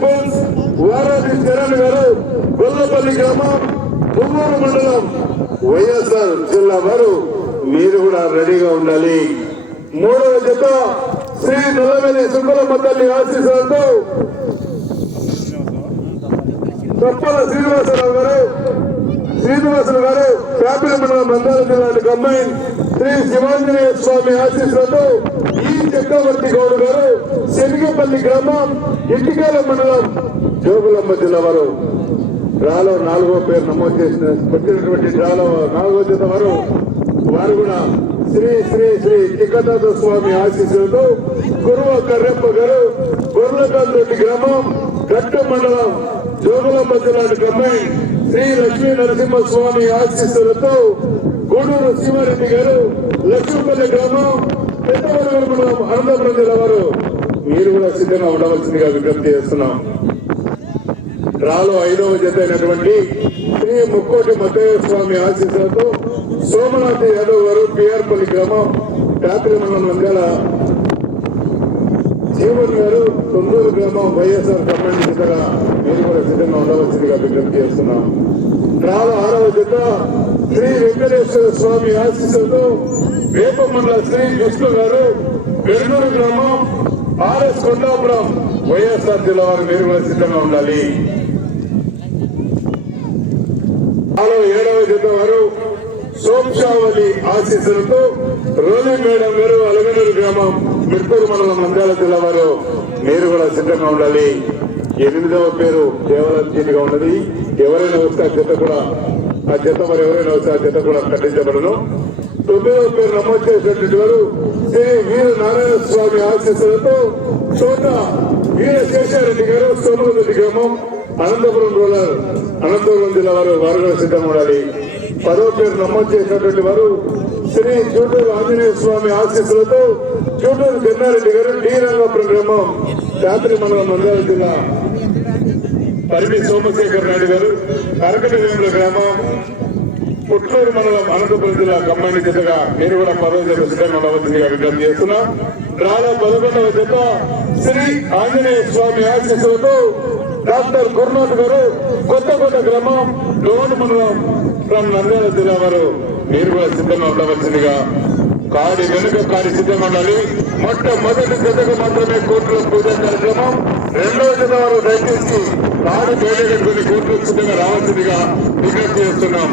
Peoples వారాది Charan గారు గొల్లపల్లి గ్రామం కొవ్వూరు మండలం వైఎస్ఆర్ జిల్లా వారు మీరు కూడా రెడీగా ఉండాలి. మూడవ జత శ్రీ నల్లవెల్లి సుబ్బలమ్మ తల్లి ఆశీస్సులతో తప్పల శ్రీనివాసరావు గారు శ్రీనివాసరావు గారు కాపిల మండలం మందాల జిల్లా కంబైన్ శ్రీ శివాంజనేయ స్వామి ఆశీస్సులతో ఈ చక్రవర్తి గౌడ్ గారు ఎరిగేపల్లి గ్రామం ఇటుకేల మండలం జోగులమ్మ జిల్లా వారు. డ్రాలో నాలుగో పేరు నమోదు చేసిన పెట్టినటువంటి డ్రాలో నాలుగో జిల్లా వారు. వారు కూడా శ్రీ శ్రీ శ్రీ చిక్కనాథ స్వామి ఆశీస్సులతో గురువ కర్రెప్ప గారు గొర్రెకాంతోటి గ్రామం గట్ట మండలం జోగులమ్మ జిల్లా గ్రామం శ్రీ లక్ష్మీ నరసింహ స్వామి ఆశీస్సులతో గూడూరు శివారెడ్డి గారు లక్ష్మీపల్లి గ్రామం పెద్దవరం మండలం అనంతపురం జిల్లా వారు. మీరు కూడా సిద్ధంగా ఉండవలసిందిగా విజ్ఞప్తి చేస్తున్నాం. రాలో ఐదవ జత అయినటువంటి శ్రీ ముక్కోటి మధ్య స్వామి ఆశీస్సులతో సోమనాథ్ యాదవ్ గారు పిఆర్పల్లి గ్రామం రాత్రి మండలం నంద్యాల జీవన్ గారు తొందూరు గ్రామం వైఎస్ఆర్ కమాండ్ జతగా మీరు కూడా సిద్ధంగా ఉండవలసిందిగా విజ్ఞప్తి చేస్తున్నాం. రాల ఆరవ జత శ్రీ వెంకటేశ్వర స్వామి ఆశీస్సులతో వేప మండల శ్రీ కృష్ణ గారు పెరునూరు గ్రామం ఆర్ఎస్ కొండాపురం వైఎస్ఆర్ జిల్లా వారు మీరు కూడా సిద్ధంగా ఉండాలి. ఏడవ జత వారు సోంశావళి ఆశీస్సులతో రోలి మేడం గారు అలగనూరు గ్రామం మిర్పూరు మండలం నంద్యాల జిల్లా వారు మీరు కూడా సిద్ధంగా ఉండాలి. ఎనిమిదవ పేరు కేవలం చీటిగా ఉన్నది. ఎవరైనా వస్తే ఆ జత కూడా ఆ జత మరి ఎవరైనా వస్తే ఆ జత కూడా కట్టించబడను. తొమ్మిదవ పేరు నమోదు చేసినటువంటి వారు శ్రీ వీర నారాయణ స్వామి ఆశీస్సులతో చోట వీర శేషారెడ్డి గారు సోమరెడ్డి గ్రామం అనంతపురం రూరల్ అనంతపురం జిల్లా వారు వారుగా సిద్ధం ఉండాలి పదో పేరు నమోదు చేసినటువంటి వారు శ్రీ జూటూరు ఆంజనేయ స్వామి ఆశీస్సులతో జూటూరు చెన్నారెడ్డి గారు డి రంగాపురం గ్రామం రాత్రి మండలం మందాల జిల్లా పరిమి సోమశేఖర్ నాయుడు గారు కరకటి గ్రామం పుట్టూరు మండలం అనంతపురం జిల్లా కమ్మాయి జతగా మీరు కూడా పదవ జత సిద్ధంగా ఉండవలసిందిగా విజ్ఞప్తి చేస్తున్నా. రాలా పదకొండవ జత శ్రీ ఆంజనేయ స్వామి ఆశీస్సులతో డాక్టర్ గురునాథ్ గారు కొత్తకోట గ్రామం లోన్ మండలం ఫ్రమ్ నంద్యాల జిల్లా వారు. మీరు కూడా సిద్ధంగా ఉండవలసిందిగా కాడి వెనుక కాడి సిద్ధంగా ఉండాలి. మొట్టమొదటి జతకు మాత్రమే కోర్టులో పూజ కార్యక్రమం. రెండవ జత వారు దయచేసి కాడు బయలుదేరుకుని కోర్టులో సిద్ధంగా రావాల్సిందిగా విజ్ఞప్తి చేస్తున్నాం.